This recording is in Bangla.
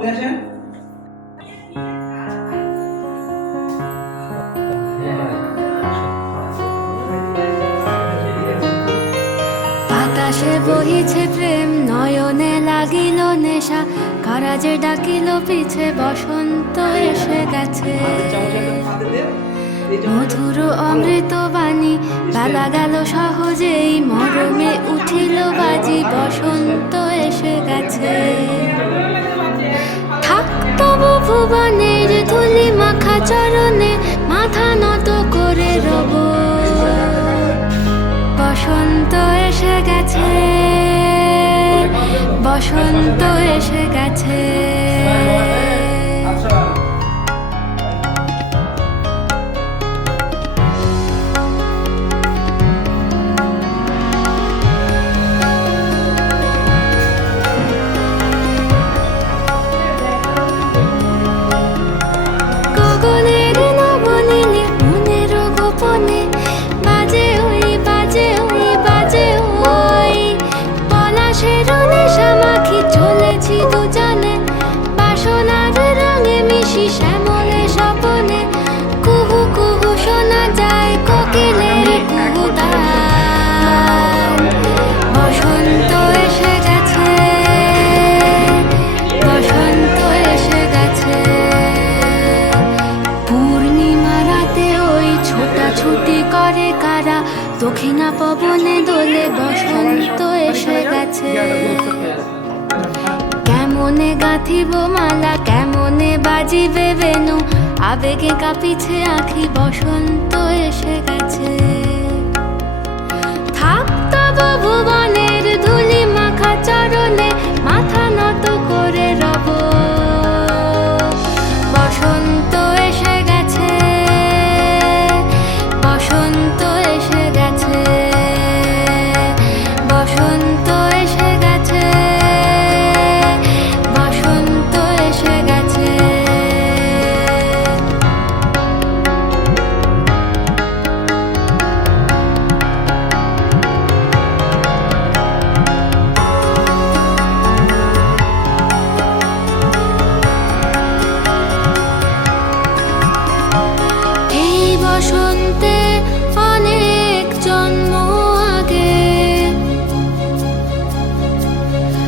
বলে আসেন। বাতাসে বহিছে প্রেম, নয়নে লাগিল নেশা, কারাজে ডাকিল পিছে, বসন্ত এসে গেছে। মধুর অমৃত বাণী, বেলা গেল সহজেই, মরমে উঠিল বাজি, বসন্ত এসে গেছে। থাক তবু ভুবনের ধুলি মাখা চরণে, মাথা নত করে রব। বসন্ত এসে গেছে, বসন্ত এসে গেছে। গগনের নবনীলে, মনের গোপনে, বাজে ওই বাজে ওই বাজে ওই। পলাশের নেশা মাখি চলেছি দুজনে, বাসনার রঙে মিশি শ্যামলে স্বপনে। কুহু কুহু শোনা যায় কোকিলের কুহুতান। বসন্ত এসে গেছে, বসন্ত এসে গেছে। পূর্ণিমা রাতে ওই ছোটাছুটি করে কারা, দক্ষিণা পবনে দোলে, বসন্ত এসে গেছে। কেমনে গাঁথিব মালা, কেমনে বাজিবে বেনু, আবেগে কাঁপিছে আখি, বসন্ত এসে